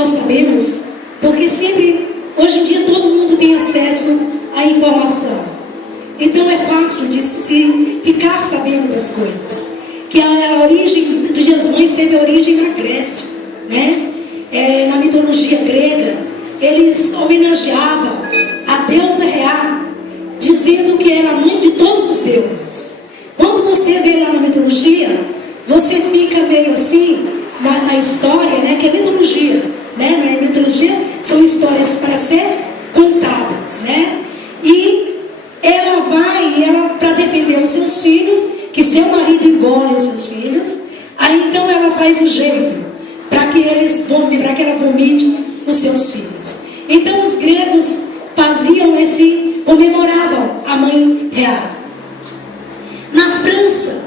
nós sabemos, porque sempre, hoje em dia, todo mundo tem acesso à informação. Então é fácil de se ficar sabendo das coisas. Que a origem do Dia das Mães teve origem na Grécia, né? Na mitologia grega, eles homenageavam a deusa Rhea, dizendo que era mãe de todos os deuses. Quando você vê lá na mitologia, você fica meio assim, na história, né? Que é mitologia, né? Não é mitologia, são histórias para ser contadas, né? E ela vai, para defender os seus filhos, que seu marido engole os seus filhos, aí então ela faz um jeito para que ela vomite os seus filhos. Então os gregos comemoravam a mãe Rhea. Na França,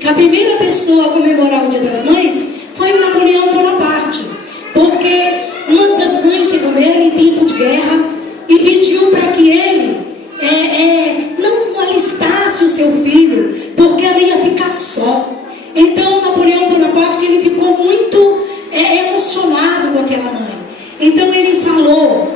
que a primeira pessoa a comemorar o Dia das Mães foi o Napoleão Bonaparte, porque uma das mães chegou nele em tempo de guerra e pediu para que ele não alistasse o seu filho, porque ela ia ficar só. Então Napoleão Bonaparte ele ficou muito emocionado com aquela mãe. Então ele falou: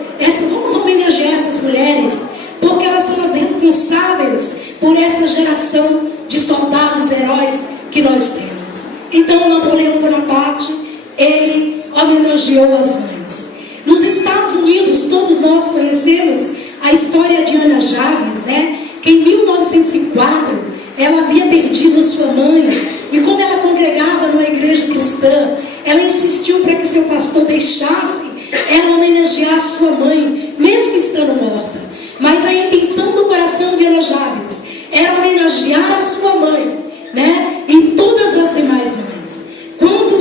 vamos homenagear essas mulheres, porque elas são as responsáveis por essa geração de soldados heróis que nós temos. Então Napoleão Bonaparte ele homenageou as mães. Nos Estados Unidos, todos nós conhecemos a história de Ana Jarvis, né? Que em 1904 ela havia perdido a sua mãe, e como ela congregava numa igreja cristã, ela insistiu para que seu pastor deixasse ela homenagear a sua mãe, mesmo estando morta. Mas a intenção do coração de Ana Jarvis era homenagear a sua mãe, né? E todas as demais mães. Quando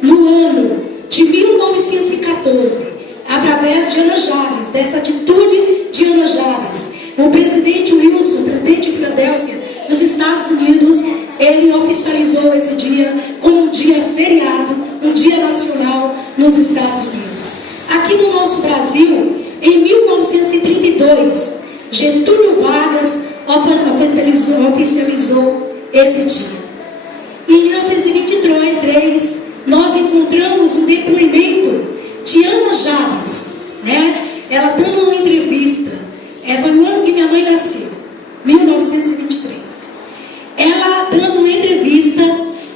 no ano de 1914, através de Ana Jarvis, dessa atitude de Ana Jarvis, o presidente Wilson, presidente de Filadélfia dos Estados Unidos, ele oficializou esse dia como um dia feriado, um dia nacional nos Estados Unidos. Aqui no nosso Brasil, em 1932, Getúlio Vargas oficializou esse dia. Em 1923, nós encontramos um depoimento de Ana Jarvis, né? Ela dando uma entrevista. Foi o ano que minha mãe nasceu, 1923. Ela dando uma entrevista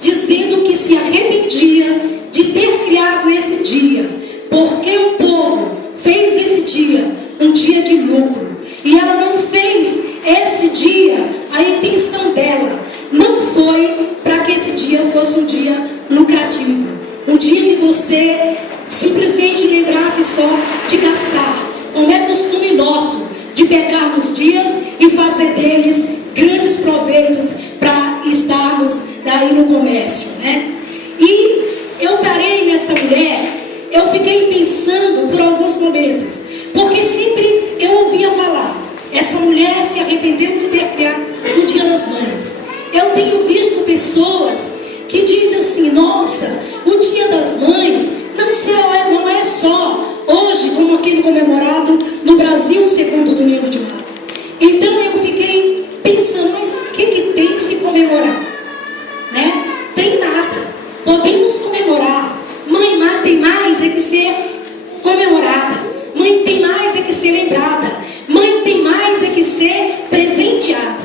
dizendo que se arrependia de ter criado esse dia, porque o povo fez esse dia um dia de lucro, e ela não fez esse dia, a intenção dela não foi para que esse dia fosse um dia lucrativo, um dia que você simplesmente lembrasse só de gastar, como é costume nosso, de pegarmos dias e fazer deles grandes proveitos para estarmos daí no comércio, né? E eu parei nessa mulher, eu fiquei pensando por alguns momentos, porque sempre eu ouvia falar, essa mulher se arrependeu de ter criado o Dia das Mães. Eu tenho visto pessoas que dizem assim: nossa, o Dia das Mães não é só hoje como aquele comemorado no Brasil, segundo domingo de maio. Então eu fiquei pensando, mas o que tem se comemorar? Né? Tem nada. Podemos comemorar. Mãe tem mais é que ser comemorada. Mãe tem mais é que ser lembrada. Mãe tem mais é que ser presenteada.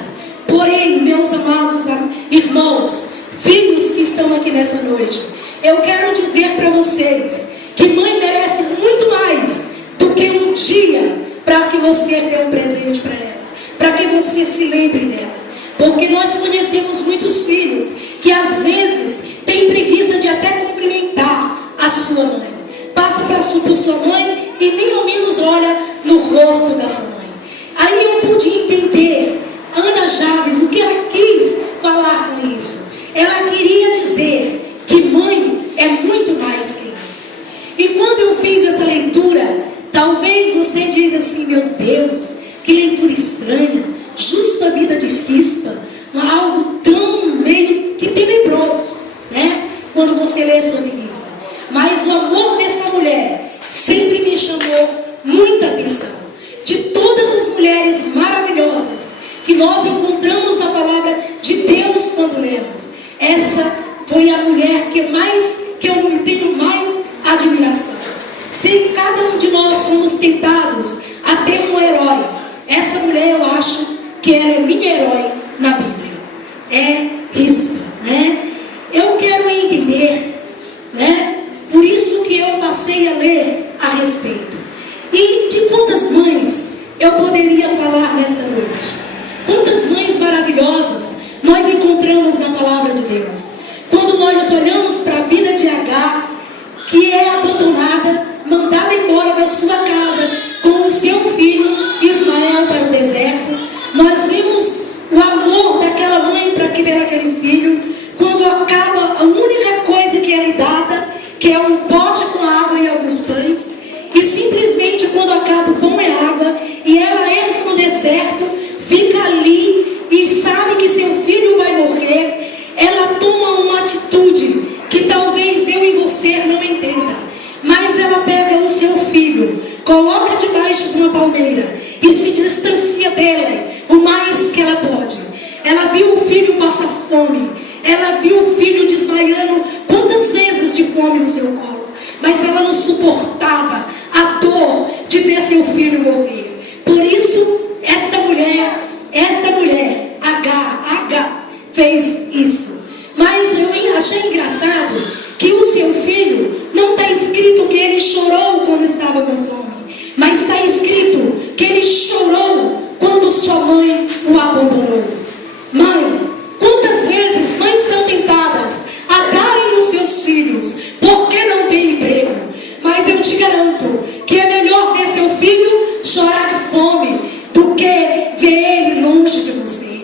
Porém, meus amados irmãos, filhos que estão aqui nessa noite, eu quero dizer para vocês que mãe merece muito mais do que um dia para que você dê um presente para ela, para que você se lembre dela. Porque nós conhecemos muitos filhos que às vezes têm preguiça de até cumprimentar a sua mãe. Passa por sua mãe e nem ao menos olha no rosto da sua mãe. Aí eu pude entender Ana Jarvis, o que ela quis falar com isso. Ela queria dizer que mãe é muito mais que isso. E quando eu fiz essa leitura, talvez você diz assim: meu Deus, que leitura estranha, justo a vida de Rispa, algo tão meio que tenebroso, né? Quando você lê sobre Rispa. Mas o amor dessa mulher sempre me chamou muita atenção. De todas as mulheres maravilhosas que nós encontramos na palavra de Deus quando lemos, essa foi a mulher que que eu tenho mais admiração. Se cada um de nós somos tentados a ter um herói, essa mulher eu acho que ela é minha herói na Bíblia. É Rispa, né? Eu quero entender, né? Por isso que eu passei a ler a respeito. E de quantas mães eu poderia falar nesta noite? Quantas mães maravilhosas nós encontramos na palavra de Deus. Quando nós olhamos para a vida de Agar, que é abandonada, mandada embora da sua casa com o seu filho Ismael para o deserto, nós vimos o amor daquela mãe para aquele filho. Quando acaba a única coisa que é lhe dada, que é um pote com água e alguns pães, e simplesmente quando acaba o pão e água, e ela entra no deserto, fica ali e sabe que seu filho vai morrer, ela toma uma atitude que talvez eu e você não entenda, mas ela pega o seu filho, coloca debaixo de uma palmeira e se distancia dela o mais que ela pode. Ela viu o filho passar fome, ela viu o filho desmaiando quantas vezes de fome no seu colo, mas ela não suportava a dor de ver seu filho morrer. Por isso esta mulher Agar fez isso. Mas eu achei engraçado que o seu filho, não está escrito que ele chorou quando estava com fome, mas está escrito que ele chorou quando sua mãe o abandonou. Mãe, quantas vezes mães estão tentadas a darem os seus filhos porque não tem emprego, mas eu te garanto que é melhor ver seu filho chorar de fome do que ver ele longe de você.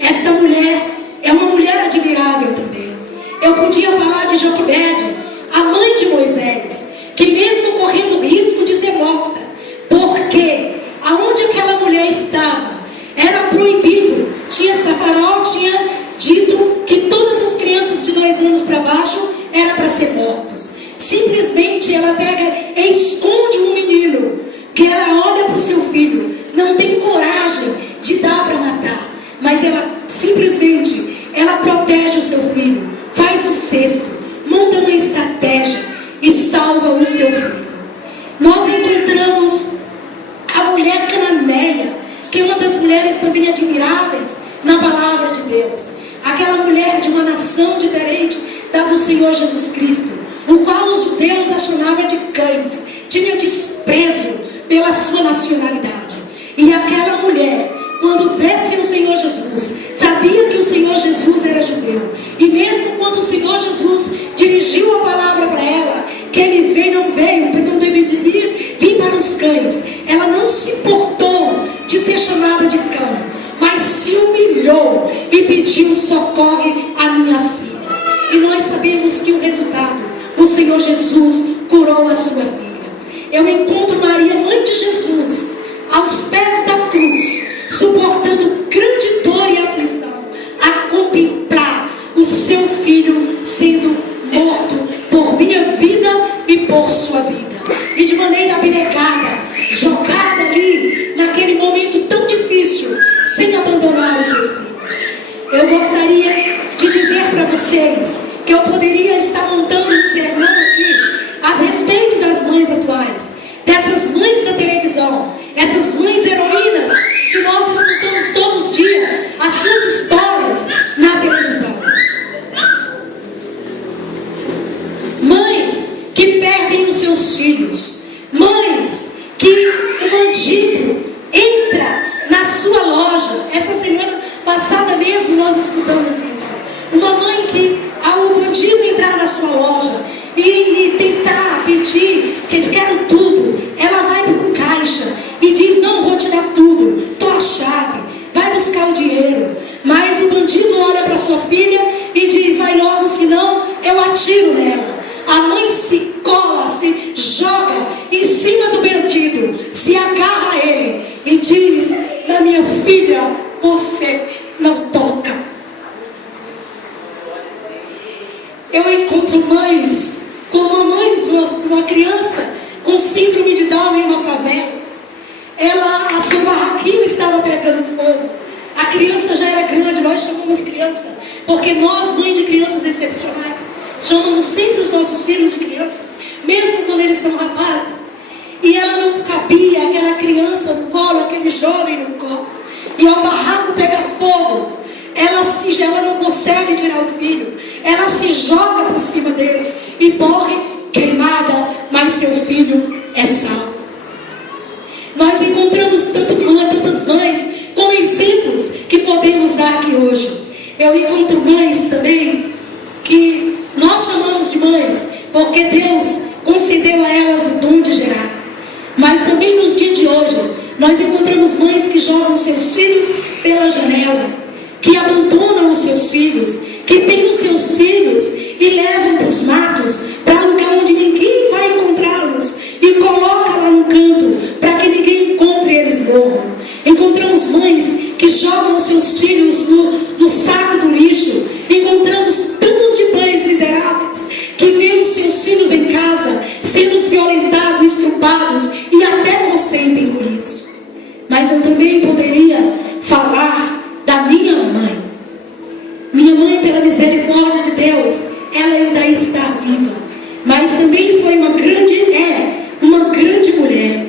Esta mulher é uma mulher admirável também. Eu podia falar de Joquebede, a mãe de Moisés, que mesmo correndo o risco de ser morta, porque aonde aquela mulher estava era proibido. Faraó tinha dito que todas as crianças de 2 anos para baixo era para ser mortos. Simplesmente ela pega e esconde um menino, que ela olha para o seu filho, não tem coragem de dar para matar, mas ela simplesmente protege o seu filho, faz o cesto, monta uma estratégia e salva o seu filho. Nós encontramos a mulher cananeia, que é uma das mulheres também admiráveis na palavra de Deus. Aquela mulher de uma nação diferente da do Senhor Jesus Cristo, o qual os judeus a chamavam de cães, tinha desprezo pela sua nacionalidade. E aquela mulher, quando vê-se o Senhor Jesus, sabia que o Senhor Jesus era judeu. E mesmo quando o Senhor Jesus dirigiu a palavra para ela, que ele veio, não deveria vir para os cães, ela não se importou de ser chamada de cão, mas se humilhou e pediu: socorre a minha filha. E nós sabemos que o resultado, o Senhor Jesus curou a sua filha. Eu encontro Maria, mãe de Jesus, aos pés da cruz, suportando grande dor e aflição, a contemplar o seu filho sendo morto por minha vida e por sua vida, e de maneira abnegada, jogada ali naquele momento tão difícil, sem abandonar o seu filho. Eu gostaria de dizer para vocês que eu poderia estar montando um sermão aqui a respeito das mães atuais, dessas mães da televisão, essas mães heroínas que nós escutamos todos os dias, as suas histórias na televisão. Mães que perdem os seus filhos, mães que o bandido entra na sua loja. Essa semana passada mesmo nós escutamos isso. Uma mãe que, ao bandido entrar na sua loja e tentar pedir que quero tudo, ela vai para o caixa e diz: não vou tirar tudo, tô a chave, vai buscar o dinheiro. Mas o bandido olha para sua filha e diz: vai logo, senão eu atiro nela. A mãe se cola, se joga em cima do bandido, se agarra a ele e diz: na minha filha você não toca. Eu encontro mães, como a mãe de uma criança com síndrome de Down em uma favela. A seu barraquinho estava pegando fogo. A criança já era grande, nós chamamos criança, porque nós, mães de crianças excepcionais, chamamos sempre os nossos filhos de crianças, mesmo quando eles são rapazes. E ela não cabia, aquela criança no colo, aquele jovem no colo. E ao barraco pega fogo. Ela não consegue tirar o filho. Ela se joga por cima dele e morre queimada, mas seu filho é salvo. Nós encontramos tantas mães com exemplos que podemos dar aqui hoje. Eu encontro mães também que nós chamamos de mães porque Deus concedeu a elas o dom de gerar. Mas também nos dias de hoje nós encontramos mães que jogam seus filhos pela janela, que abandonam os seus filhos, que têm os seus filhos e levam para os matos, para lugar onde ninguém vai encontrá-los, e coloca lá no canto para que ninguém encontre e eles morram. Encontramos mães que jogam os seus filhos no saco do lixo. Encontramos tantos de mães miseráveis que veem os seus filhos em casa sendo violentados, estrupados e até consentem com isso. Mas eu também poderia falar da minha mãe. Minha mãe, pela misericórdia de Deus, ela ainda está viva, mas também foi uma grande mulher.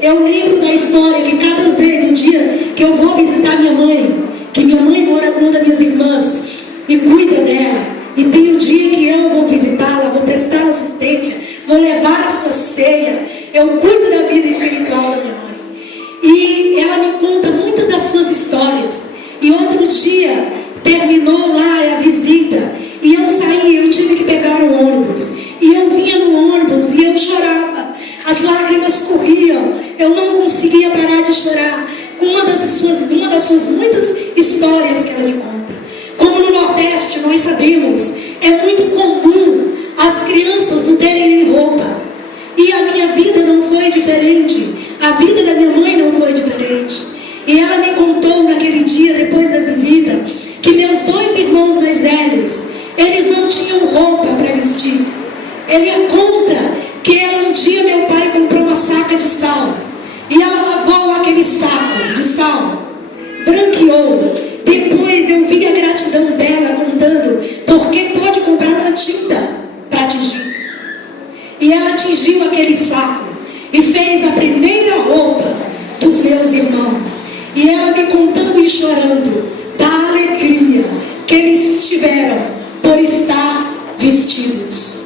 Eu lembro da história que cada vez, no dia que eu vou visitar minha mãe, que minha mãe mora com uma das minhas irmãs e cuida dela, e tem um dia que eu vou visitá-la, vou prestar assistência, vou levar a sua ceia, eu cuido da vida espiritual da minha mãe. E ela me conta muitas das suas histórias. E outro dia, terminou lá a visita, e eu saí, eu tive que pegar um ônibus, e eu vinha no ônibus e eu chorava, as lágrimas corriam, eu não conseguia parar de chorar com uma das suas muitas histórias que ela me conta. Como no Nordeste nós sabemos, é muito comum as crianças não terem nem roupa, e a minha vida não foi diferente, a vida da minha mãe não foi diferente. E ela me contou naquele dia, depois da visita, que meus 2 irmãos mais velhos, eles não tinham roupa para vestir. Ele conta que um dia meu pai comprou uma saca de sal, e ela lavou aquele saco de sal, branqueou. Depois eu vi a gratidão dela contando, porque pode comprar uma tinta para tingir. E ela tingiu aquele saco e fez a primeira roupa dos meus irmãos. E ela me contando e chorando da alegria que eles tiveram por estar vestidos.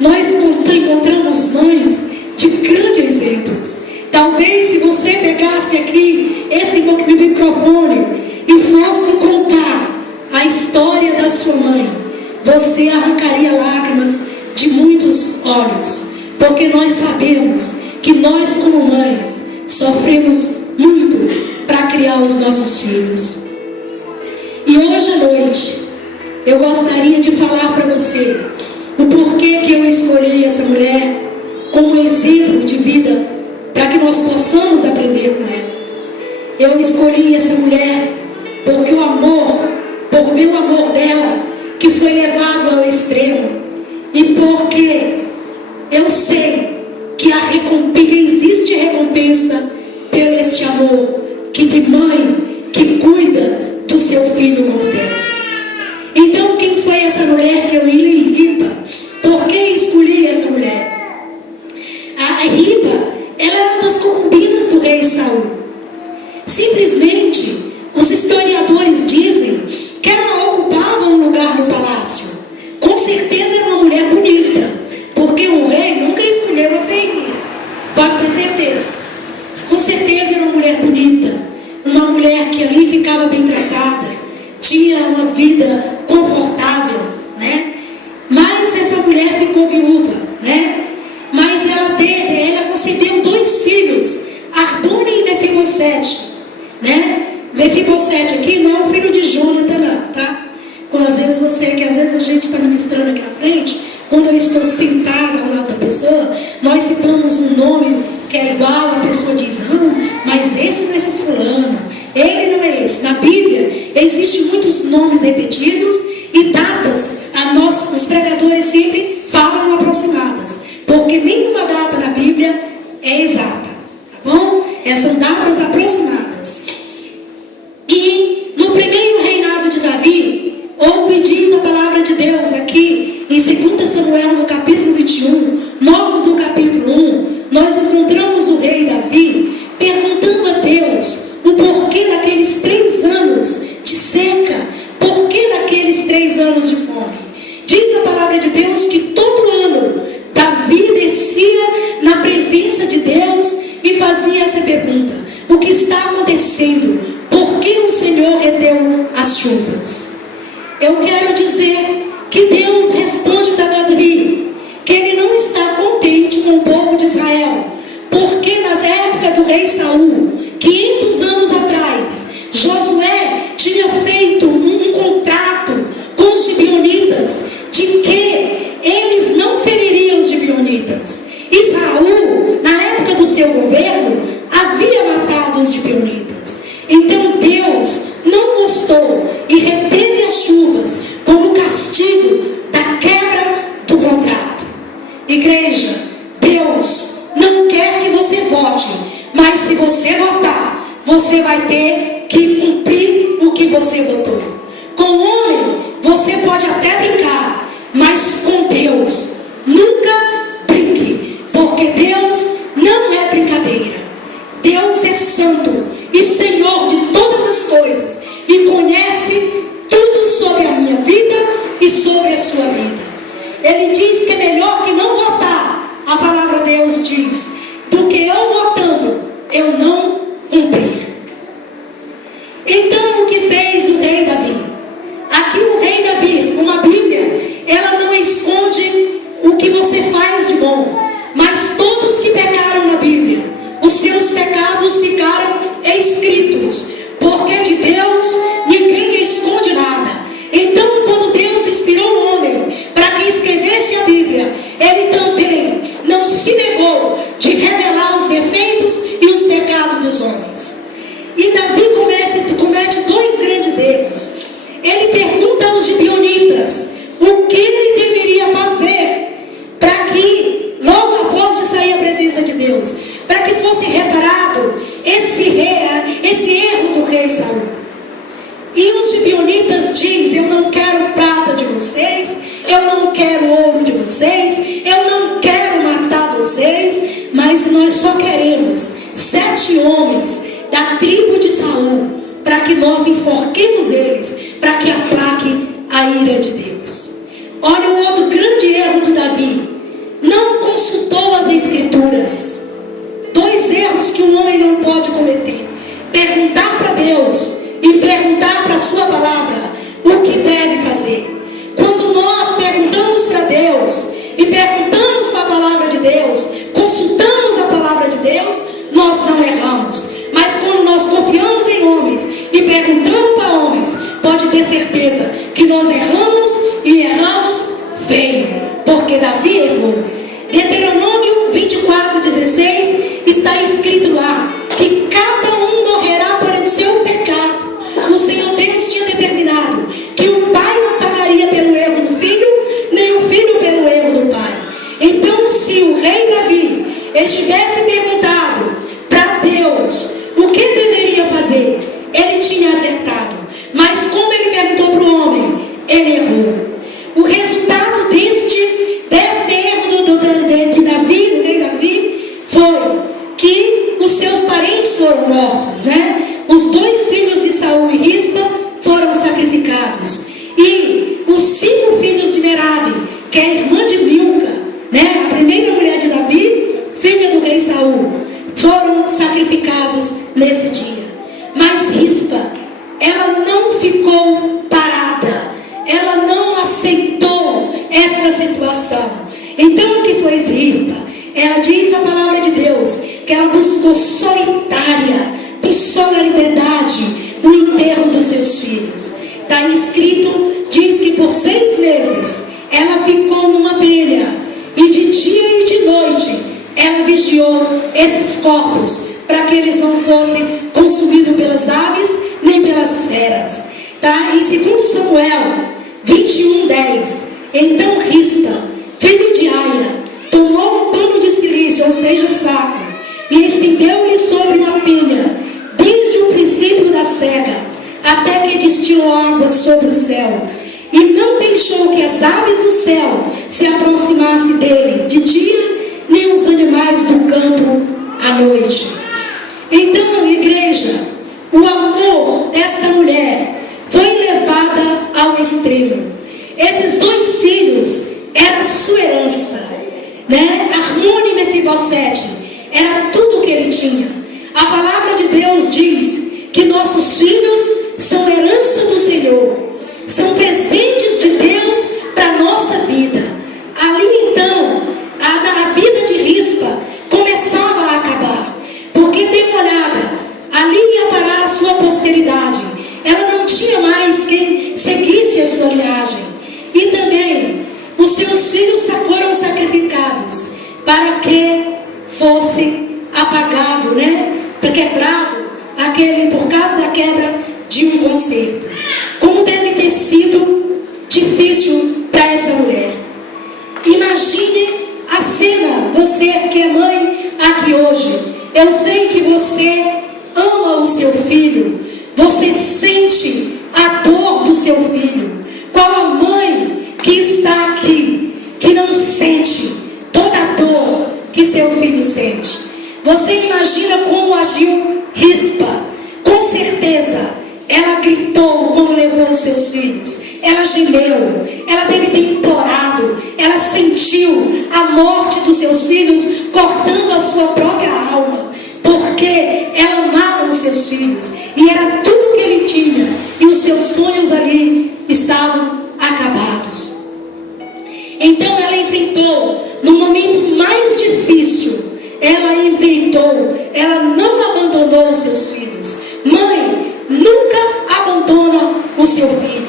Nós encontramos mães de grandes exemplos. Talvez se você pegasse aqui esse microfone e fosse contar a história da sua mãe, você arrancaria lágrimas de muitos olhos, porque nós sabemos que nós como mães sofremos muito para criar os nossos filhos. E hoje à noite eu gostaria de falar para você o porquê que eu escolhi essa mulher como exemplo de vida, para que nós possamos aprender com ela. Eu escolhi essa mulher porque por ver o amor dela que foi levado ao extremo, e porque eu sei que existe recompensa pelo este amor que de mãe que cuida do seu filho como deve. Então, quem foi essa mulher que eu irei em Ripa? Por que escolhi essa mulher? A Ripa, ela era uma das concubinas do rei Saul. Simplesmente, os historiadores dizem que ela ocupava um lugar no palácio. Com certeza era uma mulher bonita, porque um rei nunca escolheu uma feinha. Pode ter certeza. Com certeza era uma mulher bonita, uma mulher que ali ficava bem tratada, tinha uma vida confortável, né? Mas essa mulher ficou viúva, né? Mas ela concebeu 2 filhos, Ardoni e Mefibosete, né? Mefibosete aqui não é o filho de Jonathan, não, tá? Quando às vezes a gente está ministrando aqui na frente, quando eu estou sentada ao lado da pessoa, nós citamos um nome que é igual, a pessoa diz, não, mas esse não é esse fulano, ele não é esse. Na Bíblia existem muitos nomes repetidos e datas, os pregadores sempre falam aproximadas, porque nenhuma data na Bíblia é exata, tá bom? São datas aproximadas. E no primeiro reinado de Davi, diz a palavra de Deus aqui em 2 Deus que todo ano Davi descia na presença de Deus e fazia essa pergunta: o que está acontecendo? Por que o Senhor reteu as chuvas? Eu quero dizer que Deus responde para Davi que ele não está contente com o povo de Israel, porque nas épocas do rei Saul, 500 anos atrás, Josué tinha feito um contrato com os gibeonitas de que eles não feririam os gibeonitas. Israel, na época do seu governo, havia matado os gibeonitas. Então Deus não gostou e reteve as chuvas como castigo da quebra do contrato. Igreja, Deus não quer que você vote, mas se você votar, você vai ter que cumprir o que você votou. Com o homem, você pode até brincar, mas com Deus, nunca brinque, porque Deus não é brincadeira. Deus é santo e Senhor de todas as coisas e conhece tudo sobre a minha vida e sobre a sua vida. Ele diz que é melhor que não votar, a palavra de Deus diz, do que eu votando, eu não cumprir. Então o que fez o rei Davi? Aqui o rei Davi, uma Bíblia, ela não esconde o que você faz de bom, mas todos que pecaram na Bíblia, os seus pecados ficaram escritos, porque de Deus ninguém esconde nada. Então quando Deus inspirou o homem para que escrevesse a Bíblia, ele também não se negou de revelar os defeitos e os pecados dos homens. E Davi comete dois grandes erros. Ele pergunta aos gibeonitas o que ele deveria fazer para que, logo após de sair à presença de Deus, para que fosse reparado esse erro do rei Saul. E os gibeonitas dizem: eu não quero prata de vocês, eu não quero ouro de vocês, eu não quero matar vocês, mas nós só queremos 7 homens da tribo de Saul, para que nós enforquemos eles, para que aplaque a ira de Deus. Olha o outro grande erro do Davi: não consultou as escrituras. 2 erros que um homem não pode cometer: perguntar para Deus e perguntar para a sua palavra o que deve fazer. Quando nós perguntamos para Deus e perguntamos para a palavra de Deus, consultamos a palavra de Deus, nós não erramos. Mas quando nós confiamos em homens e perguntamos para homens, pode ter certeza que nós erramos e erramos feio, porque Davi errou. Deuteronômio 24:16 está escrito lá que cada um morrerá por o seu pecado. O Senhor Deus tinha determinado que o pai não pagaria pelo erro do filho, nem o filho pelo erro do pai. Então, se o rei Davi estivesse perguntado para Deus o que deveria fazer, ele tinha acertado. Mas como ele perguntou para o homem, ele errou. O resultado deste erro de Davi, do rei Davi, foi que os seus parentes foram mortos, né? Os 2 filhos de Saul e Rispa foram sacrificados. E os 5 filhos de Merabe, que é a irmã de Milca, né? A primeira mulher de Davi, filha do rei Saul, foram sacrificados nesse dia. Mas Rispa, ela não ficou parada, ela não aceitou essa situação. Então o que foi Rispa? Ela diz a palavra de Deus que ela buscou solitária, com solidariedade, o enterro dos seus filhos. Está escrito, diz que por 6 meses ela ficou numa penha, e de dia e de noite ela vigiou esses corpos, para que eles não fossem consumidos pelas aves nem pelas feras. Tá? Em 2 Samuel 21:10, então Rispa, filho de Aia, tomou um pano de silício, ou seja, saco, e estendeu-lhe sobre uma penha, desde o princípio da cega até que destilou água sobre o céu, e não deixou que as aves do céu se aproximassem deles de dia, nem os animais do campo à noite. Então, igreja, o amor desta mulher foi levada ao extremo. Esses 2 filhos eram né? Armônio e Mefibosete, era tudo o que ele tinha. A palavra de Deus diz que nossos filhos são herança do Senhor, são presentes de Deus para a nossa vida. Ali então, a vida de Rispa começava a acabar, porque dê uma olhada, ali ia parar a sua posteridade, ela não tinha mais quem seguisse a sua linhagem, e também os seus filhos foram sacrificados para que fosse apagado, né? Quebrado por causa da quebra de um concerto. Como deve ter sido difícil para essa mulher. Imagine a cena, você que é mãe aqui hoje. Eu sei que você ama o seu filho, você sente a dor do seu filho. Qual a mãe que está aqui que não sente toda a dor que seu filho sente? Você imagina como agiu Rispa? Com certeza ela gritou quando levou os seus filhos, ela gemeu, ela deve ter implorado, ela sentiu a morte dos seus filhos cortando a sua própria alma, porque ela amava os seus filhos e era tudo que ele tinha, e os seus sonhos ali estavam acabados. Então ela enfrentou, no momento mais difícil, ela não abandonou os seus filhos. Mãe nunca abandona o seu filho,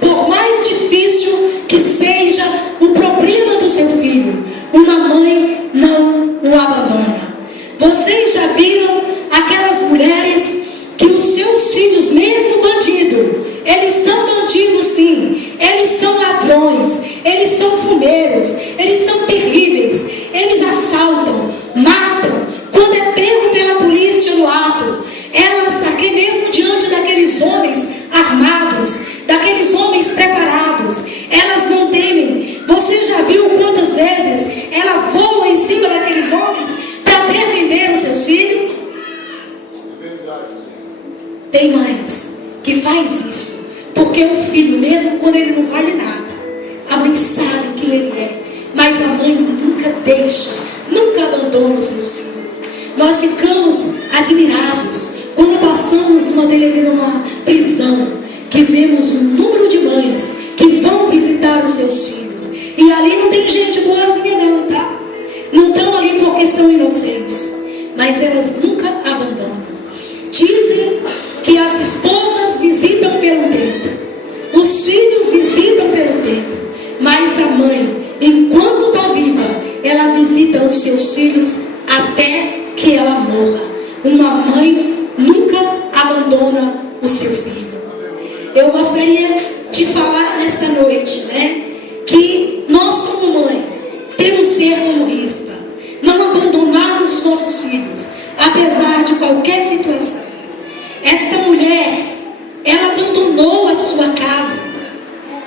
por mais difícil que seja o problema do seu filho, uma mãe não o abandona. Vocês já viram aquelas mulheres que os seus filhos, mesmo bandido, eles são bandidos sim, eles são ladrões, eles são fumeiros, eles são terríveis, eles assaltam, matam, quando é pego pela polícia no ato, elas aqui mesmo diante daqueles homens armados, daqueles homens preparados, elas não temem. Você já viu quantas vezes ela voa em cima daqueles homens para defender os seus filhos? Tem mães que faz isso, porque o filho, mesmo quando ele não vale nada, a mãe sabe quem ele é, mas a mãe nunca deixa, nunca abandona os seus filhos. Nós ficamos admirados quando passamos numa prisão, que vemos um número de mães que vão visitar os seus filhos, e ali não tem gente boazinha não, tá? Não estão ali porque são inocentes, mas elas nunca abandonam. Dizem que as esposas visitam pelo tempo, os filhos visitam pelo tempo, mas a mãe, enquanto está viva, ela visita os seus filhos até que ela morra. Uma mãe nunca abandona o seu filho. Eu gostaria de falar nesta noite, né, que nós como mães temos que ser como Rispa, não abandonarmos os nossos filhos, apesar de qualquer situação. Esta mulher, ela abandonou a sua casa.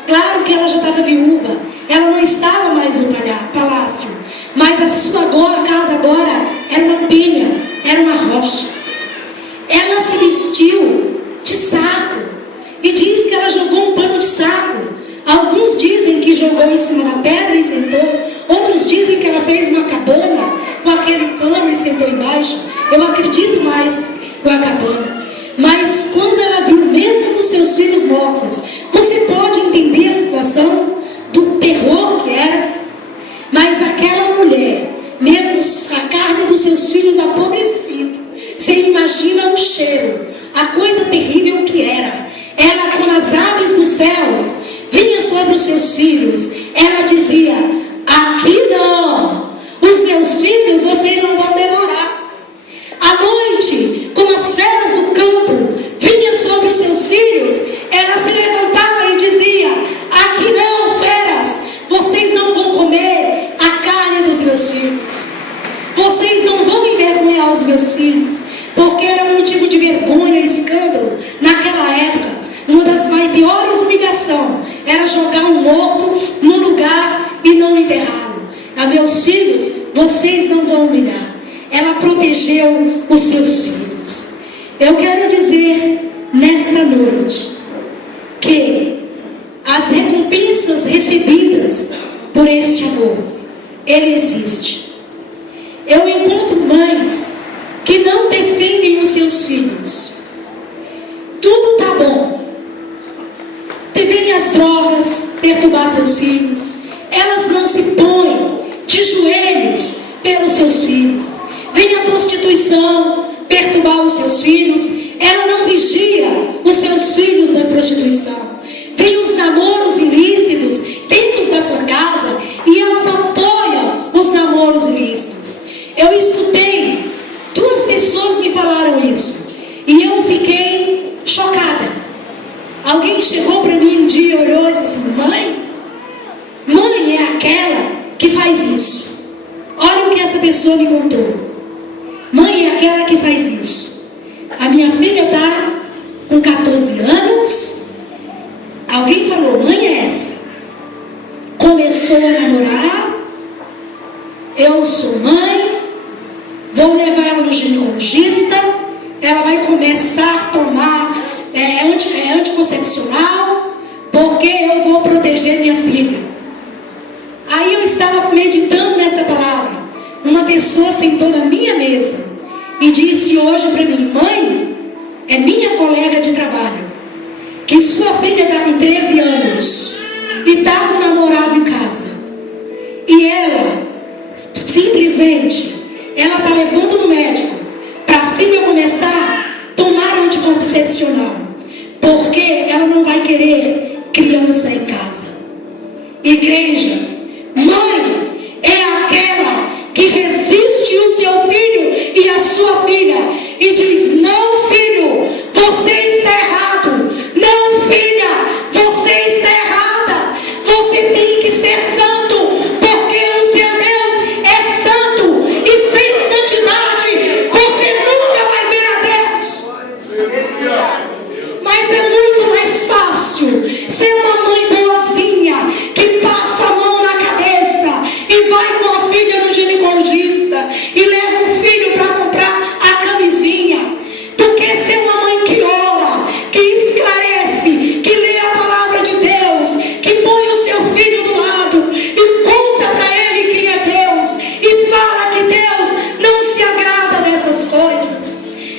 Claro que ela já estava viúva, ela não estava mais no palácio, mas a sua casa agora era uma penha, era uma rocha. Ela se vestiu de saco e diz que ela jogou um pano de saco. Alguns dizem que jogou em cima da pedra e sentou, outros dizem que ela fez uma cabana com aquele pano e sentou embaixo. Eu acredito mais com a cabana. Mas quando ela viu mesmo os seus filhos mortos, você pode entender a situação do terror que era. Mas aquela mulher, mesmo a carne dos seus filhos apodrecida, você imagina o cheiro, a coisa terrível que era. Ela, com as aves dos céus, vinha sobre os seus filhos, ela dizia: aqui não, os meus filhos vocês não vão devorar. À noite, como as feras do campo vinha sobre os seus filhos, ela se levantava e dizia: aqui não, feras, vocês não vão comer a carne dos meus filhos, vocês não vão envergonhar os meus filhos, porque era um motivo de vergonha e escândalo naquela época. Uma das piores humilhações era jogar um morto num lugar e não enterrá-lo. A meus filhos, vocês não vão humilhar. Ela protegeu os seus filhos. Eu quero dizer nesta noite que as recompensas recebidas por este amor, ele existe. Eu encontro mães que não defendem os seus filhos. Tudo tá bom. Vêm as drogas perturbar seus filhos. Elas não se põem de joelhos pelos seus filhos. Vem a prostituição perturbar os seus filhos. Ela não vigia os seus filhos na prostituição. Vem os namoros ilícitos dentro da sua casa e elas apoiam os namoros ilícitos. Eu escutei, 2 pessoas me falaram isso e eu fiquei chocada. Alguém chegou para mim um dia, olhou e disse assim: mãe é aquela que faz isso. Olha o que essa pessoa me contou. Mãe é aquela que faz isso. A minha filha está com 14 anos. Alguém falou: mãe é essa. Começou a namorar. Eu sou mãe. Vou levar ela no ginecologista. Ela vai começar a tomar anticoncepcional, porque eu vou proteger minha filha. Aí eu estava meditando nessa palavra. Uma pessoa sentou na minha mesa e disse hoje para mim: mãe, é minha colega de trabalho, que sua filha está com 13 anos e está com o namorado em casa. E ela, simplesmente, ela está levando no médico para a filha começar a tomar anticoncepcional, porque ela não vai querer criança em casa. Igreja, mãe é aquela que resiste o seu filho e a sua filha e diz: não, filho, você está errado. Não, filha, você está errada. Você tem que ser santo, porque o seu Deus é santo, e sem santidade você nunca vai ver a Deus. Mas é muito mais fácil ser uma mãe boazinha que passa a mão na cabeça e vai com a filha no ginecologista e leva o filho para comprar a camisinha, do que ser uma mãe que ora, que esclarece, que lê a palavra de Deus, que põe o seu filho do lado e conta para ele quem é Deus e fala que Deus não se agrada dessas coisas.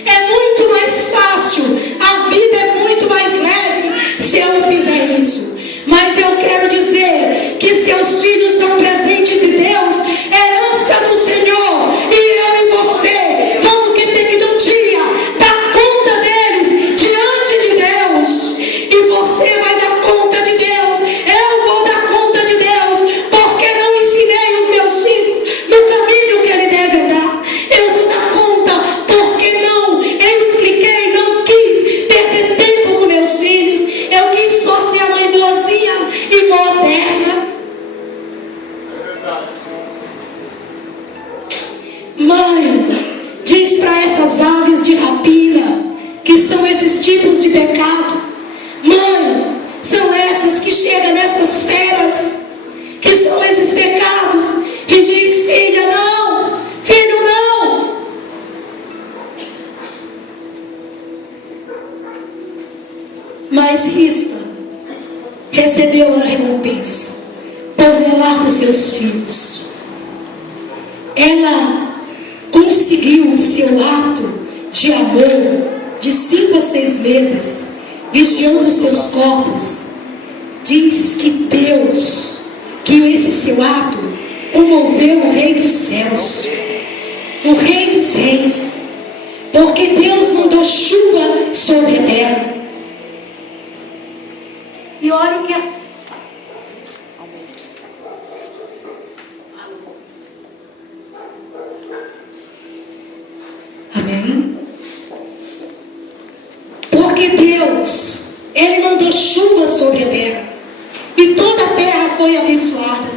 É muito mais fácil, a vida é muito mais leve se eu fizer isso. Mas eu quero dizer que seus filhos são presente de Deus, herança do Senhor, e eu e você vamos ter que um dia dar conta deles diante de Deus. E você vai dar conta de Deus, eu vou dar conta de Deus, porque não ensinei os meus filhos no caminho que ele deve andar. Eu vou dar conta porque não expliquei, não quis perder tempo com meus filhos. Eu quis só ser a mãe boazinha e moderna. Mãe, diz para essas aves de rapina, que são esses tipos de pecado. Mãe, são essas que chegam nessas feras, que são esses pecados, e diz: filha, não, filho, não. Mas Rispa recebeu a recompensa por velar por seus filhos. Ela conseguiu o seu ato de amor de 5 a 6 meses, vigiando os seus corpos. Diz que Deus, que esse seu ato comoveu o Rei dos céus, o Rei dos reis, porque Deus mandou chuva sobre a terra. E olha o que Amém? Porque Deus, Ele mandou chuva sobre a terra, e toda a terra foi abençoada.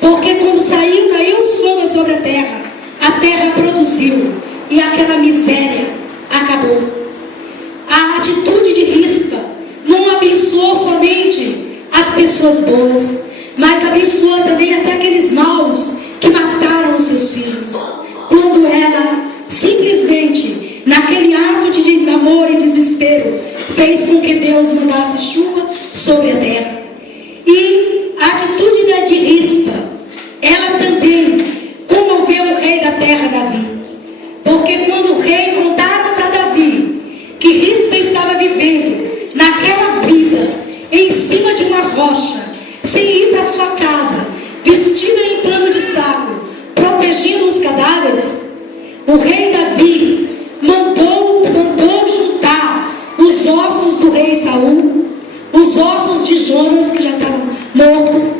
Porque quando caiu chuva sobre a terra produziu, e aquela miséria acabou. A atitude de Rispa não abençoou somente as pessoas boas, mas abençoou também até aqueles maus que mataram os seus filhos. Quando ela simplesmente, naquele ato de amor e desespero, fez com que Deus mandasse chuva sobre a terra. E a atitude de Rispa, ela também sua casa, vestida em pano de saco, protegendo os cadáveres, o rei Davi mandou juntar os ossos do rei Saul, os ossos de Jonas, que já estava morto,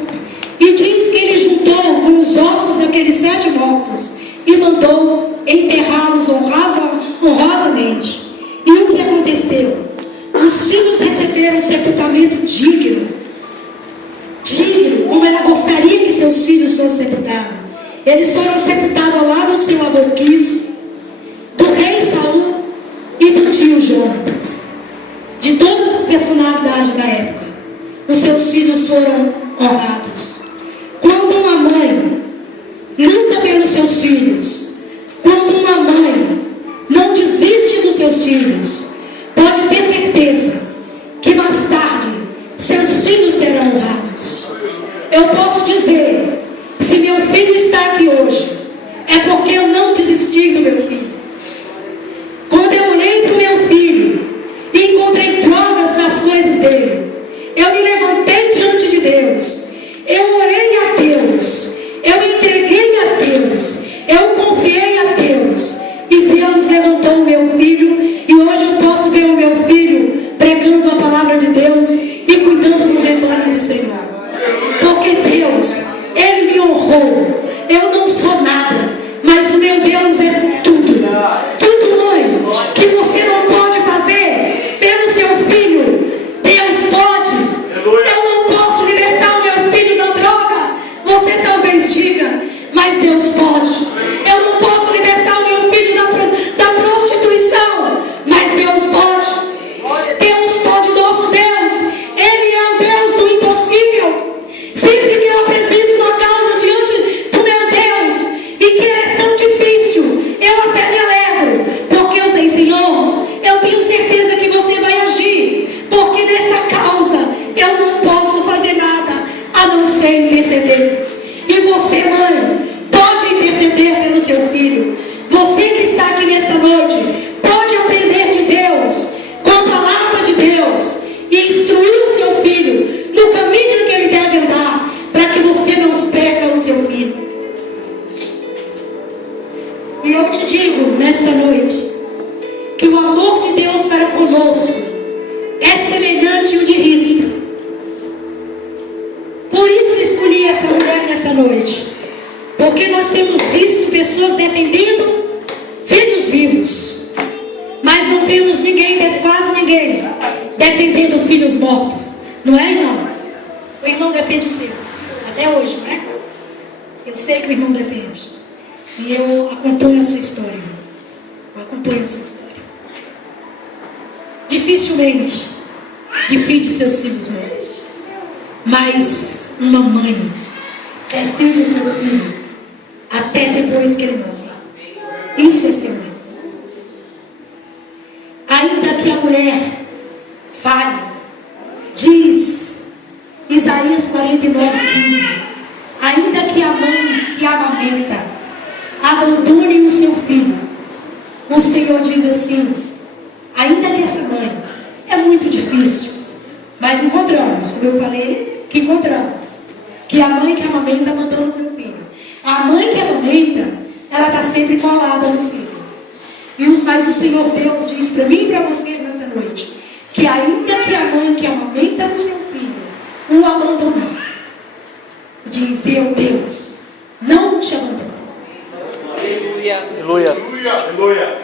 e diz que ele juntou com os ossos daqueles 7 mortos e mandou enterrá-los honrosamente. E o que aconteceu? Os filhos receberam um sepultamento digno, como ela gostaria que seus filhos fossem sepultados. Eles foram sepultados ao lado do seu avô Quis, do rei Saul e do tio Jonatas, de todas as personalidades da época. Os seus filhos foram honrados. Quando uma mãe luta pelos seus filhos, quando uma mãe não desiste dos seus filhos, pode ter certeza que mais tarde seus filhos serão honrados. Eu posso dizer, se meu filho está aqui hoje, é porque eu não desisti do meu filho. Quando eu olhei para o meu filho e encontrei drogas nas coisas dele, eu me levantei diante de Deus, eu orei a Deus, eu entreguei a Deus, eu confiei a Deus, e Deus levantou o meu filho, e hoje eu posso ver o meu filho pregando a palavra de Deus e cuidando do rebanho do Senhor. Porque Deus, Ele me honrou. Eu não sou nada, mas o meu Deus é tudo. Tudo, mãe, que você não pode fazer pelo seu filho, Deus pode. Eu não posso libertar o meu filho da droga, você talvez diga, mas Deus pode. Eu não posso libertar o meu filho da prostituição, mas Deus pode. Deus pode, nosso Deus, Ele é o Deus do impossível. Sempre que eu apresento uma causa diante do meu Deus, e que é tão difícil, eu até me alegro, porque eu sei, Senhor, eu tenho certeza que você vai agir, porque nessa causa eu não posso fazer nada a não ser interceder. E você, mãe, pode interceder pelo seu filho. Você que está aqui nesta noite, pode aprender de Deus, com a palavra de Deus, e instruir o seu filho no caminho que ele deve andar, para que você não perca o seu filho. E eu te digo nesta noite, que o amor de Deus para conosco é semelhante ao de risco. Por isso eu escolhi essa mulher nessa noite, porque nós temos visto pessoas defendendo filhos vivos, mas não vimos ninguém, quase ninguém, defendendo filhos mortos. Não é, irmão? O irmão defende o seu, até hoje, não é? Eu sei que o irmão defende, e eu acompanho a sua história. Eu acompanho a sua história. Dificilmente divide seus filhos mortos, mas uma mãe é filho do seu filho até depois que ele morre. Isso é ser mãe. Ainda que a mulher fale, diz Isaías 49:15, ainda que a mãe que amamenta abandone o seu filho, o Senhor diz assim, ainda que essa mãe, é muito difícil, mas encontramos, como eu falei, que encontramos, que a mãe que amamenta abandona o seu filho. A mãe que amamenta, ela está sempre colada no filho. Mas o Senhor Deus diz para mim e para você nesta noite, que ainda que a mãe que amamenta o seu filho o abandonar, diz, eu, Deus, não te abandono. Aleluia. Aleluia. Aleluia.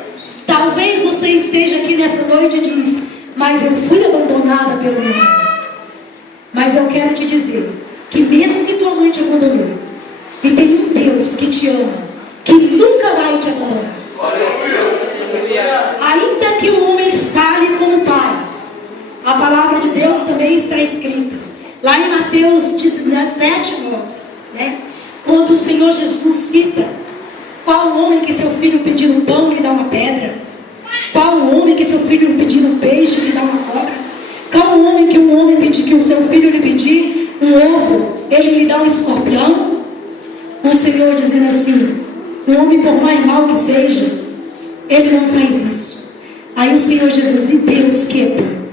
Talvez você esteja aqui nessa noite e diz, mas eu fui abandonada pelo meu mãe. Mas eu quero te dizer, que mesmo que tua mãe te abandonou, e tem um Deus que te ama, que nunca vai te abandonar. Ainda que o homem fale como pai, a palavra de Deus também está escrita lá em Mateus 17:9, né? Quando o Senhor Jesus cita, qual homem que seu filho pedir um pão lhe dá uma pedra? Qual homem que seu filho pedir um peixe lhe dá uma cobra? Qual homem que que o seu filho lhe pedir um ovo, ele lhe dá um escorpião? O Senhor dizendo assim, um homem por mais mal que seja, ele não faz isso. Aí o Senhor Jesus, e Deus que é bom,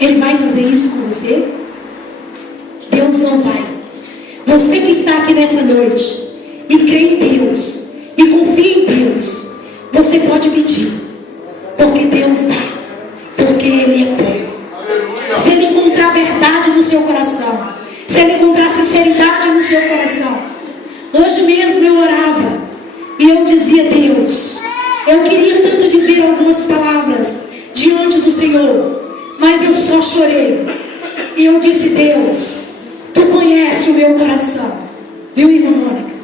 Ele vai fazer isso com você? Deus Deus não vai. Você que está aqui nessa noite e crê em Deus e confia em Deus, você pode pedir, porque Deus dá, porque Ele é bom. Se Ele encontrar verdade no seu coração, se Ele encontrar sinceridade no seu coração. Hoje mesmo eu orava e eu dizia: Deus, eu queria tanto dizer algumas palavras diante do Senhor, mas eu só chorei. E eu disse: Deus, Tu conhece o meu coração. Viu, irmã Mônica?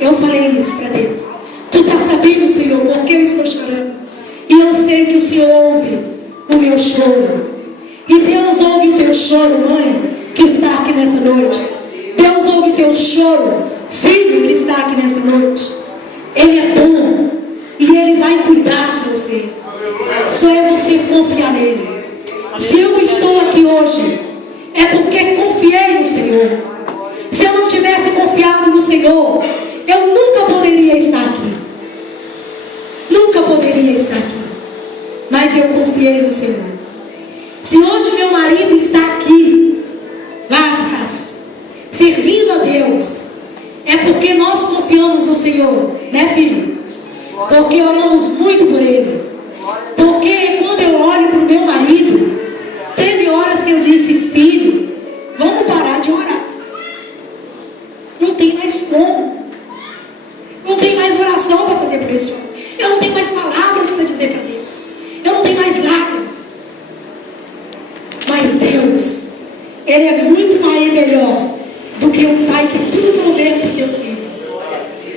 Eu falei isso para Deus. Tu está sabendo, Senhor, por que eu estou chorando. E eu sei que o Senhor ouve o meu choro. E Deus ouve o teu choro, mãe, que está aqui nessa noite. Deus ouve o teu choro, filho, que está aqui nessa noite. Ele é bom e Ele vai cuidar de você. Só é você confiar nele. Se eu estou aqui hoje, é porque confiei no Senhor. Se eu não tivesse confiado no Senhor, eu nunca poderia estar aqui. Nunca poderia estar aqui. Mas eu confiei no Senhor. Se hoje meu marido está aqui, lá atrás, servindo a Deus, é porque nós confiamos no Senhor, né, filho? Porque oramos muito por ele. Porque quando eu olho para o meu marido, teve horas que eu disse: filho, vamos parar de orar. Não tem mais como. Não tem mais oração para fazer por esse homem. Eu não tenho mais palavras para dizer para Deus. Eu não tenho mais lágrimas. Mas Deus, Ele é muito mais melhor do que um pai que tudo provê para o seu filho.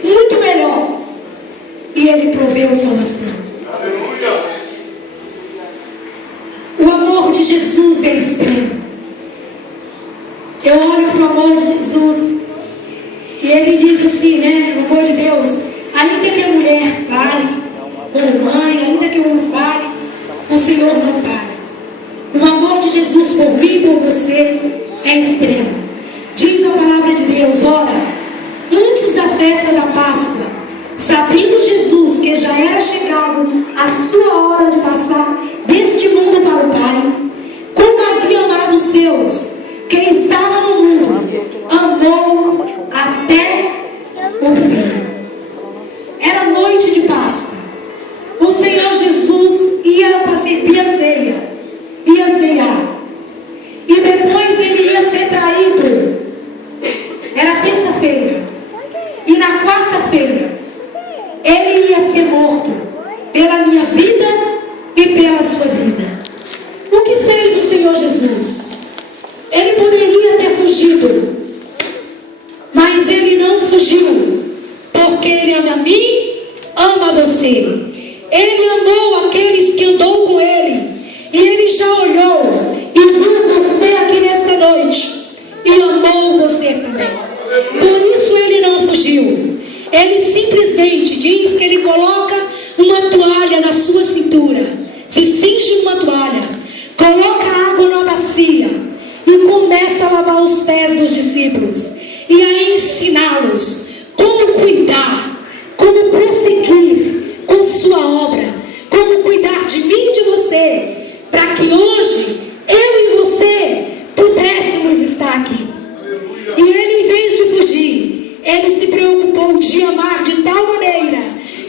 Muito melhor. E Ele proveu salvação. Aleluia. O amor de Jesus é extremo. Eu olho para o amor de Jesus e Ele diz assim, né? O amor de Deus: ainda que a mulher fale como mãe, ainda que o homem fale, o Senhor não fala. O amor de Jesus por mim e por você é extremo. Diz a palavra de Deus: ora, antes da festa da Páscoa, sabendo Jesus que já era chegado a sua hora de passar deste mundo para o Pai, como havia amado os seus que estava no mundo, amou até o fim. Era noite de Páscoa. O Senhor Jesus ia servir a ceia, ia ceiar, e depois Ele ia ser traído. Era terça-feira, e na quarta-feira Ele ia ser morto pela minha vida e pela sua vida. O que fez o Senhor Jesus? Ele poderia ter fugido, mas Ele não fugiu, porque Ele ama a mim, ama você. Ele amou aqueles que andou com Ele, e Ele já olhou e viu você aqui nesta noite, e amou você também. Por isso Ele não fugiu. Ele simplesmente diz que Ele coloca uma toalha na sua cintura, se cinge uma toalha, coloca água na bacia e começa a lavar os pés dos discípulos e a ensiná-los como cuidar, como prosseguir com sua obra, como cuidar de mim e de você, para que hoje eu e você pudéssemos estar aqui. E Ele, em vez de fugir, Ele se preocupou de amar de tal maneira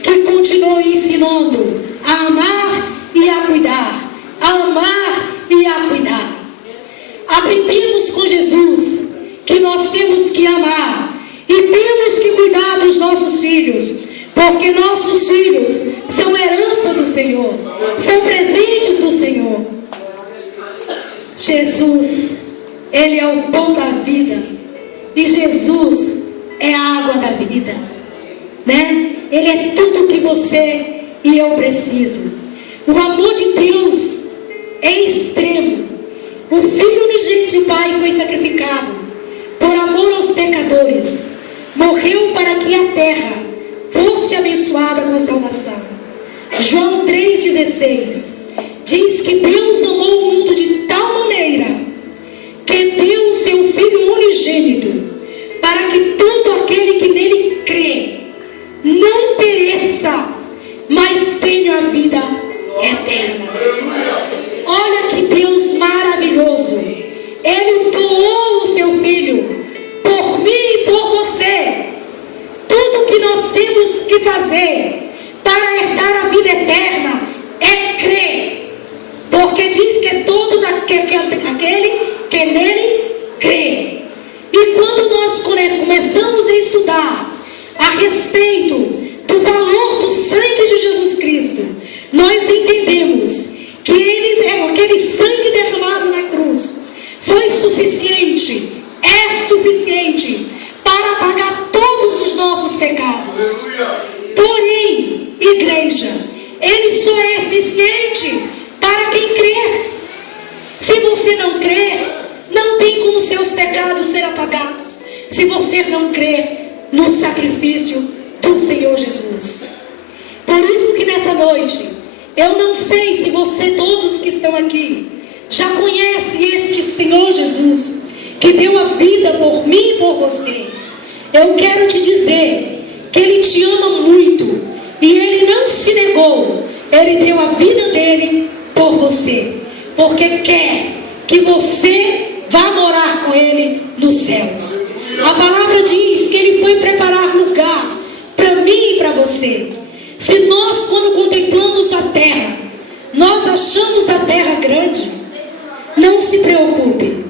que continuou ensinando a amar e a cuidar, a amar e a cuidar. Aprendemos com Jesus que nós temos que amar e temos que cuidar dos nossos filhos, porque nossos filhos são herança do Senhor, são presentes do Senhor. Jesus, Ele é o pão da vida, e Jesus é a água da vida, né? Ele é tudo que você e eu preciso. O amor de Deus é extremo. O Filho unigênito do Pai foi sacrificado por amor aos pecadores. Morreu para que a terra fosse abençoada com salvação. João 3,16 diz que Deus amou o mundo de tal maneira que deu o seu Filho unigênito, para que todo aquele que nele crê não pereça, mas tenha a vida eterna. Olha que Deus maravilhoso. Ele doou o seu Filho começamos a estudar a respeito do valor do sangue de Jesus Cristo, nós entendemos que aquele sangue derramado na cruz foi suficiente, é suficiente para pagar todos os nossos pecados. Porém, igreja, ele só é eficiente para quem crer. Se você não crer, não tem como seus pecados serem apagados, se você não crer no sacrifício do Senhor Jesus. Por isso que nessa noite, eu não sei se você, todos que estão aqui, já conhece este Senhor Jesus, que deu a vida por mim e por você. Eu quero te dizer que Ele te ama muito, e Ele não se negou, Ele deu a vida dele por você, porque quer que você vá morar com Ele nos céus. A palavra diz que Ele foi preparar lugar para mim e para você. Se nós, quando contemplamos a terra, nós achamos a terra grande, não se preocupe.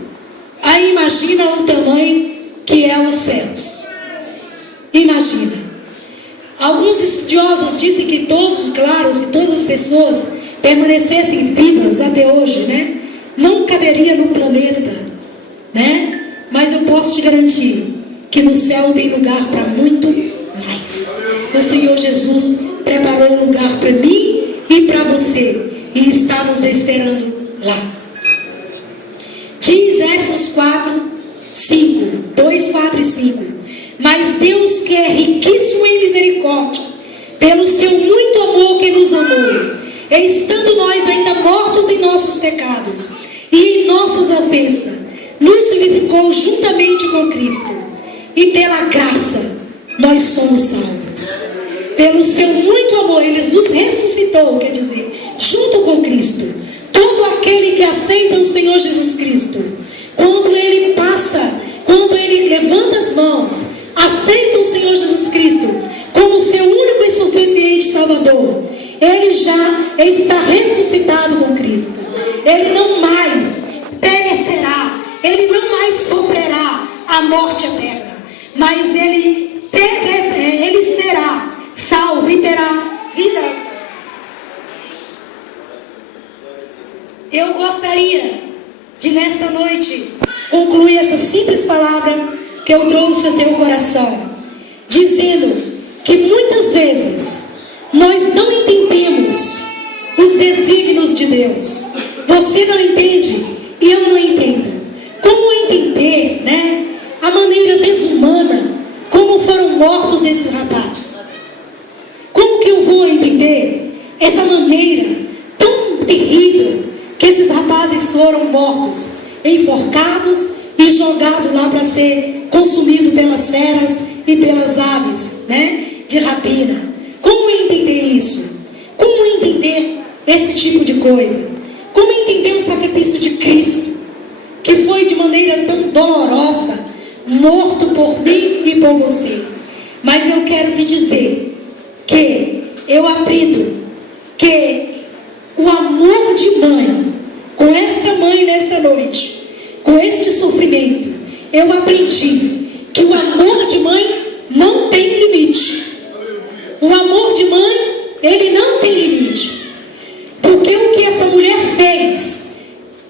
Aí imagina o tamanho que é os céus. Imagina. Alguns estudiosos dizem que todos os claros e todas as pessoas permanecessem vivas até hoje, né? Não caberia no planeta, né? Mas eu posso te garantir que no céu tem lugar para muito mais. O Senhor Jesus preparou um lugar para mim e para você, e está nos esperando lá. Diz Efésios 4, 5, 2, 4 e 5. Mas Deus, que é riquíssimo em misericórdia, pelo seu muito amor que nos amou, e estando nós ainda mortos em nossos pecados e em nossas ofensas, nos vivificou juntamente com Cristo, e pela graça nós somos salvos. Pelo seu muito amor, Ele nos ressuscitou, quer dizer, junto com Cristo. Todo aquele que aceita o Senhor Jesus Cristo, quando ele levanta as mãos, aceita o Senhor Jesus Cristo como seu único e suficiente Salvador, ele já está ressuscitado com Cristo. Ele não mais perecerá, ele não mais sofrerá a morte eterna, mas ele será salvo e terá vida. Eu gostaria de nesta noite concluir essa simples palavra que eu trouxe ao teu coração, dizendo que muitas vezes nós não entendemos os desígnios de Deus. Você não entende e eu não entendo. Como entender, né, a maneira desumana como foram mortos esses rapazes? Como que eu vou entender essa maneira tão terrível que esses rapazes foram mortos, enforcados e jogados lá para ser consumido pelas feras e pelas aves, né, de rapina? Como entender isso? Como entender esse tipo de coisa? Como entender o sacrifício de Cristo, que foi de maneira tão dolorosa, morto por mim e por você? Mas eu quero te dizer que eu aprendo que o amor de mãe, com esta mãe nesta noite, com este sofrimento, eu aprendi que o amor de mãe não tem limite. O amor de mãe, ele não tem limite. Porque o que essa mulher fez,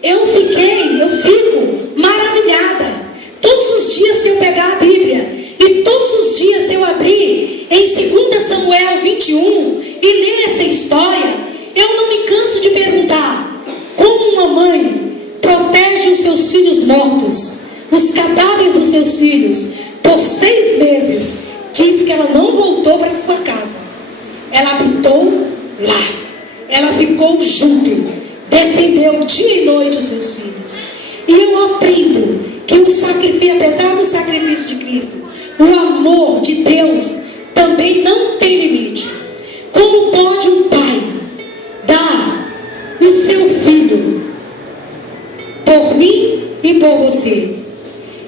eu fico maravilhada. Todos os dias, se eu pegar a Bíblia, e todos os dias, se eu abrir em 2 Samuel 21 e ler essa história, eu não me canso de perguntar como uma mãe protege os seus filhos mortos, os cadáveres dos seus filhos, por 6 meses. Diz que ela não voltou para sua casa, ela habitou lá, ela ficou junto, defendeu dia e noite os seus filhos. E eu aprendo que o sacrifício, apesar do sacrifício de Cristo, o amor de Deus também não tem limite. Como pode um pai dar o seu filho por mim e por você?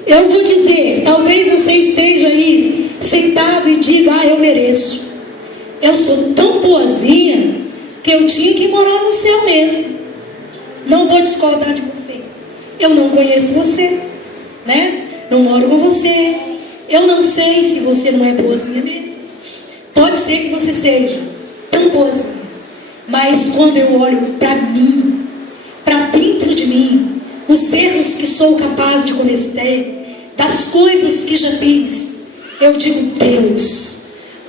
Eu vou dizer, talvez você esteja aí sentado e diga: ah, eu mereço, eu sou tão boazinha que eu tinha que morar no céu mesmo. Não vou discordar de você, eu não conheço você, né? Não moro com você, Eu não sei se você não é boazinha mesmo. Pode ser que você seja tão boazinha. Mas quando eu olho para mim, para dentro de mim, os erros que sou capaz de cometer, das coisas que já fiz, eu digo: Deus,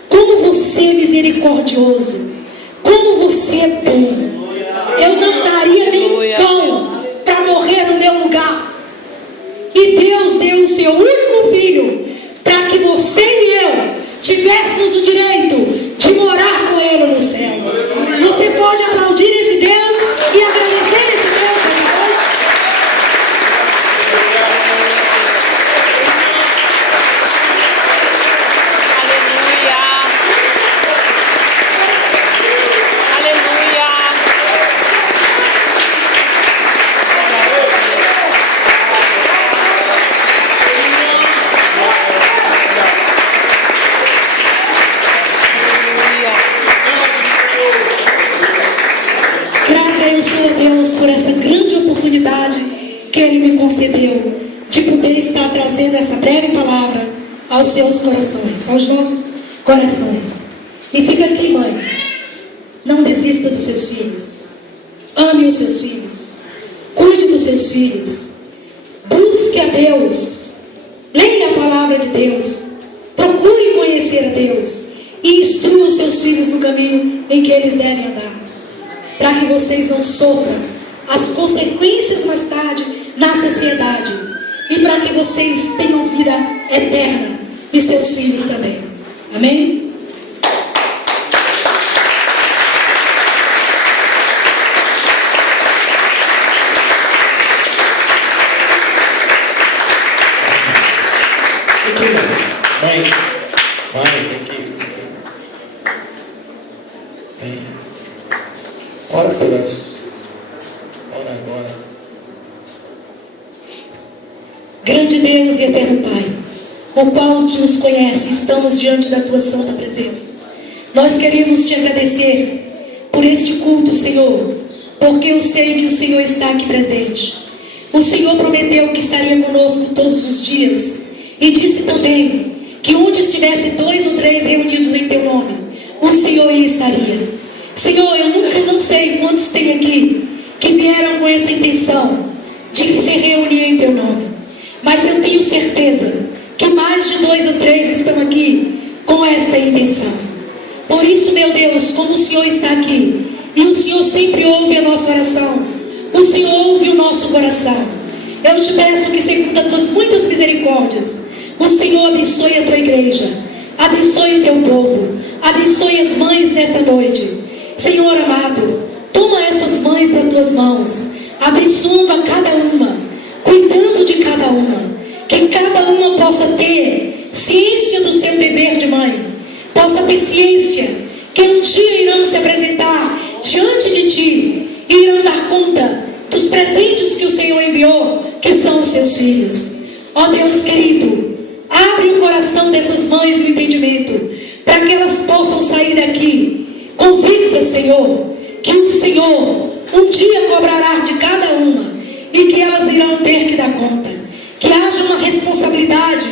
como você é misericordioso, como você é bom. Eu não daria nem cão para morrer no meu lugar. E Deus deu o seu único filho para que você e eu tivéssemos o direito de morar com Ele no céu. Você pode aplaudir esse Deus e agradecer esse Deus nessa noite? Eu sou a Deus por essa grande oportunidade que Ele me concedeu de poder estar trazendo essa breve palavra aos seus corações, aos nossos corações. E fica aqui, mãe, não desista dos seus filhos, ame os seus filhos, cuide dos seus filhos, busque a Deus, leia a palavra de Deus, procure conhecer a Deus e instrua os seus filhos no caminho em que eles devem andar, para que vocês não sofram as consequências mais tarde na sociedade e para que vocês tenham vida eterna e seus filhos também. Amém? Mãe, vem aqui. Vem. Ora por nós. Ora agora. Grande Deus e eterno Pai, o qual nos conhece, estamos diante da Tua santa presença. Nós queremos Te agradecer por este culto, Senhor, porque eu sei que o Senhor está aqui presente. O Senhor prometeu que estaria conosco todos os dias e disse também que onde estivesse 2 ou 3 reunidos em Teu nome, o Senhor estaria. Senhor, eu não sei quantos tem aqui que vieram com essa intenção de se reunir em Teu nome, mas eu tenho certeza que mais de 2 ou 3 estão aqui com esta intenção. Por isso, meu Deus, como o Senhor está aqui e o Senhor sempre ouve a nossa oração, o Senhor ouve o nosso coração, eu te peço que, segundo as Tuas muitas misericórdias, o Senhor abençoe a Tua igreja, abençoe o Teu povo, abençoe as mães nessa noite. Senhor amado, toma essas mães nas Tuas mãos, abençoando a cada uma, cuidando de cada uma, que cada uma possa ter ciência do seu dever de mãe, possa ter ciência que um dia irão se apresentar diante de Ti e irão dar conta dos presentes que o Senhor enviou, que são os seus filhos. Ó Deus querido, abre o coração dessas mães e o entendimento, para que elas possam sair daqui convictas, Senhor, que o Senhor um dia cobrará de cada uma e que elas irão ter que dar conta. Que haja uma responsabilidade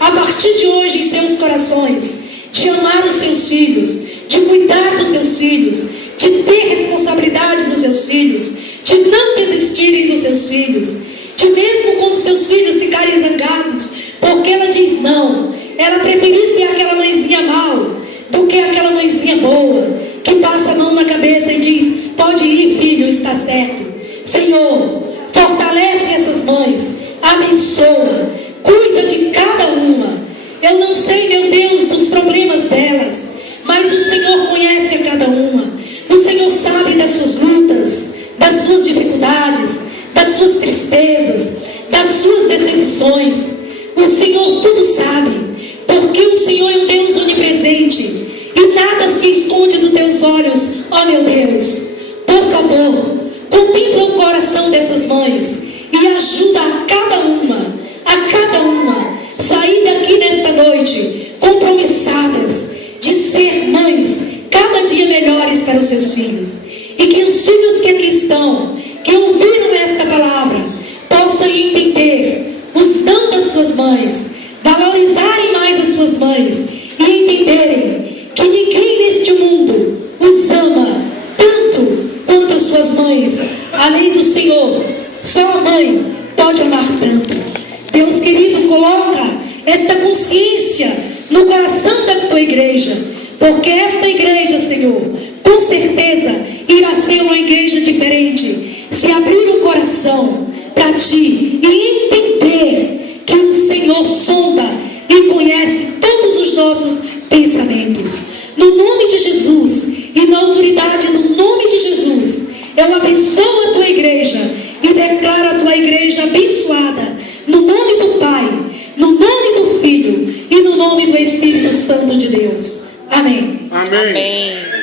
a partir de hoje em seus corações, de amar os seus filhos, de cuidar dos seus filhos, de ter responsabilidade dos seus filhos, de não desistirem dos seus filhos, de mesmo quando seus filhos ficarem zangados, porque ela diz não, ela preferir ser aquela mãezinha mal do que aquela mãezinha boa, que passa a mão na cabeça e diz: pode ir, filho, está certo. Senhor, fortalece essas mães, abençoa, cuida de cada uma. Eu não sei, meu Deus, dos problemas delas, mas o Senhor conhece a cada uma. O Senhor sabe das suas lutas, das suas dificuldades, das suas tristezas, das suas decepções. O Senhor tudo sabe, porque o Senhor é um Deus onipresente e nada se esconde dos Teus olhos. Ó meu Deus, por favor, contempla o coração dessas mães e ajuda a cada uma sair daqui nesta noite compromissadas de ser mães cada dia melhores para os seus filhos, e que os filhos que aqui estão, que ouviram esta palavra, possam entender os dons das suas mães, valorizarem mães e entenderem que ninguém neste mundo os ama tanto quanto as suas mães, além do Senhor. Só a mãe pode amar tanto. Deus querido, coloca esta consciência no coração da tua igreja, porque esta igreja, Senhor, com certeza irá ser uma igreja diferente, se abrir o coração para ti e entender que o Senhor sonda e conhece todos os nossos pensamentos. No nome de Jesus e na autoridade do nome de Jesus, eu abençoo a tua igreja e declaro a tua igreja abençoada, no nome do Pai, no nome do Filho e no nome do Espírito Santo de Deus. Amém. Amém. Amém.